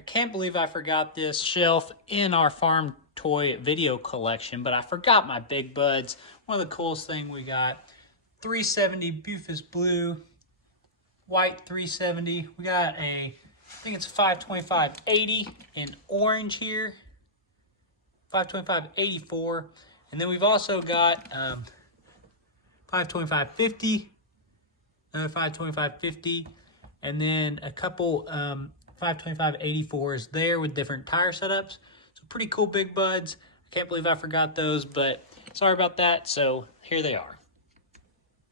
I can't believe I forgot this shelf in our farm toy video collection, but I forgot my Big Buds. One of the coolest thing we got, 370 Bufus Blue, white 370. We got I think it's a 525/80 in orange here, 525/84. And then we've also got 525/50, another 525/50, and then a couple 525/84s there with different tire setups. So pretty cool Big Buds. I can't believe I forgot those, but sorry about that. So here they are.